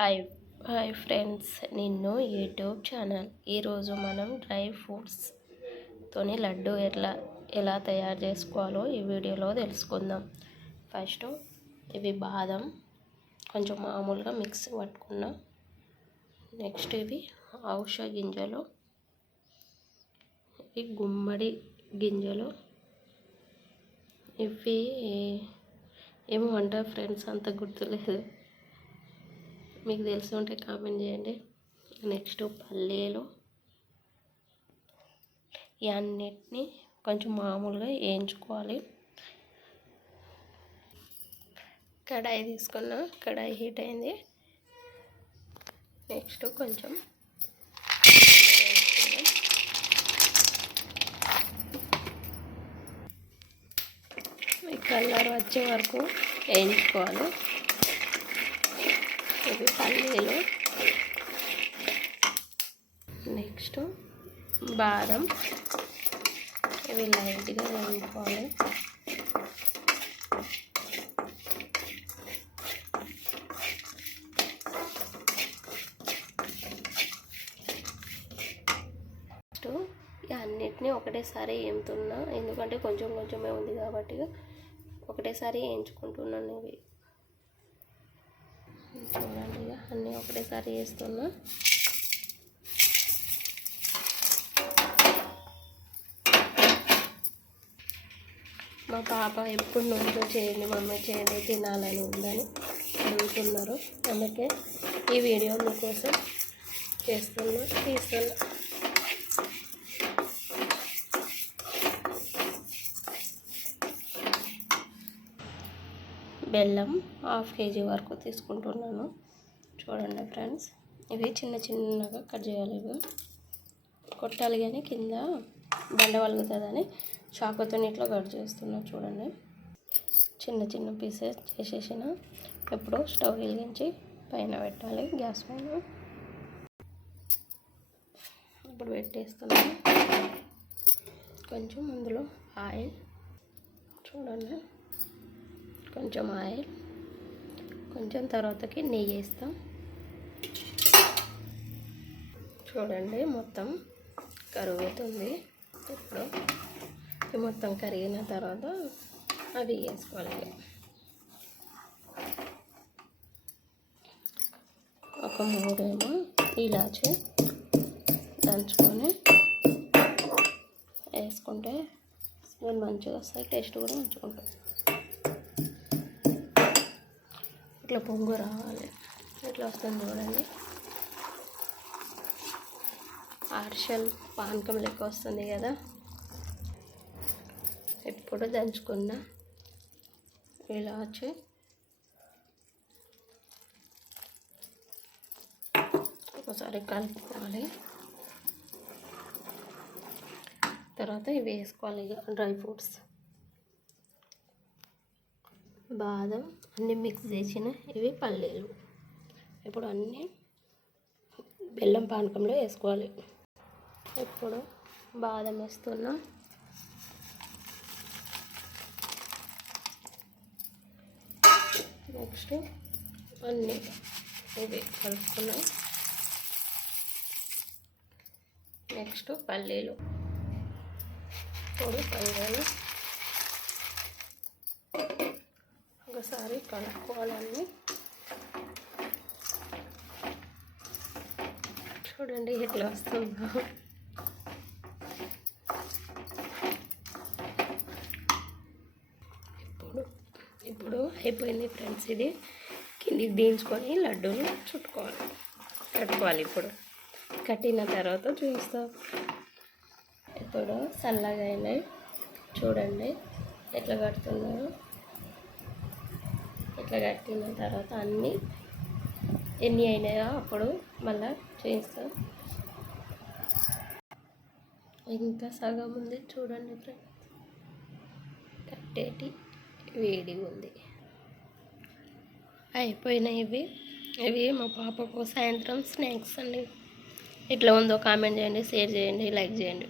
Hi hi friends. నిన్ను YouTube channel. ఈరోజు మనం డ్రై ఫ్రూట్స్తోని లడ్డు ఎట్లా ఎలా తయారు చేసుకోవాలో ఈ వీడియోలో తెలుసుకుందాం. ఫస్ట్ ఇవి బాదం కొంచెం మామూలుగా మిక్స్ పట్టుకున్నాం. నెక్స్ట్ ఇవి ఔష గింజలు. ఇవి గుమ్మడి గింజలు. ఇవి ఏమో అంటారు ఫ్రెండ్స్ అంత గుర్తులేదు. మీకు తెలిసి ఉంటే కామెంట్ చేయండి. నెక్స్ట్ పల్లీలు. ఇవన్నిటిని కొంచెం మామూలుగా వేయించుకోవాలి. కడాయి తీసుకున్న. కడాయి హీట్ అయింది. నెక్స్ట్ కొంచెం కలర్ వచ్చే వరకు వేయించుకోవాలి. ఇవి పల్లీలు. నెక్స్ట్ బాదం. ఇవి లైట్గా వేసుకోవాలి నెక్స్ట్ అన్నిటినీ ఒకటేసారి వేముతున్నా ఎందుకంటే కొంచెం కొంచెమే ఉంది కాబట్టి ఒకటేసారి వేయించుకుంటున్నాను ఇవి. చూడండి ఇక అన్నీ ఒకటేసారి వేస్తున్నా. మా పాప ఎప్పుడు నుంచో చేయండి మమ్మీ చేయండి తినాలని ఉందని అడుగుతున్నారు. అందుకే ఈ వీడియో మీకోసం చేస్తున్నా తీస్తున్నా. బెల్లం హాఫ్ కేజీ వరకు తీసుకుంటున్నాను. చూడండి ఫ్రెండ్స్ ఇవి చిన్న చిన్నగా కట్ చేయాలి ఇవి. కొట్టాలి కానీ కింద బండ వలుగుతుందని చాకుతో ఇట్లా కట్ చేస్తున్నా చూడండి. చిన్న చిన్న పీసెస్ చేసేసిన ఇప్పుడు స్టవ్ వెలిగించి పైన పెట్టాలి గ్యాస్ పైన. ఇప్పుడు పెట్టేస్తున్నాను. కొంచెం అందులో ఆయిల్. చూడండి. కొంచెం ఆయిల్ కొంచెం తర్వాతకి నెయ్యి వేస్తాం. చూడండి మొత్తం కరుగుతుంది ఇప్పుడు మొత్తం కరిగిన తర్వాత అవి వేసుకోవాలి. ఒక మూడేమో ఇలాచి దంచుకొని వేసుకుంటే స్మెల్ మంచిగా వస్తాయి టేస్ట్ కూడా మంచిగా ఉంటుంది. ఇట్లా పొంగు రావాలి. ఇట్లా వస్తుంది చూడండి. ఆర్షల్ పానకం లెక్క వస్తుంది కదా. ఎప్పుడు దంచుకున్న ఇలా వచ్చి ఒకసారి కలుపుకోవాలి. తర్వాత ఇవి వేసుకోవాలి డ్రై ఫ్రూట్స్. బాదం అన్నీ మిక్స్ చేసిన ఇవి పల్లీలు. ఇప్పుడు అన్నీ బెల్లం పానకంలో వేసుకోవాలి. ఇప్పుడు బాదం వేస్తున్నాం. నెక్స్ట్ అన్నీ ఇవి కలుపుకున్నాం. నెక్స్ట్ పల్లీలు. ఇప్పుడు పల్లీలు. ఒకసారి కలుపుకోవాలండి చూడండి ఎట్లా వస్తుందో. ఇప్పుడు ఇప్పుడు అయిపోయింది ఫ్రెండ్స్ ఇది. కిందికి దించుకొని లడ్డూలు చుట్టుకోవాలి. కట్టుకోవాలి ఇప్పుడు. కట్టిన తర్వాత చూస్తాం ఇప్పుడు చల్లగా అయినాయి. చూడండి ఎట్లా కడుతున్నారు. ఇట్లా కట్టిన తర్వాత అన్నీ ఎన్ని అయినాయో అప్పుడు మళ్ళీ చేస్తాం ఇంకా సగం ఉంది చూడండి ఫ్రెండ్స్. కట్టేటి వేడి ఉంది. అయిపోయినాయి ఇవి. ఇవి మా పాపకు సాయంత్రం స్నాక్స్ అండి. ఎట్లా ఉందో కామెంట్ చేయండి షేర్ చేయండి లైక్ చేయండి.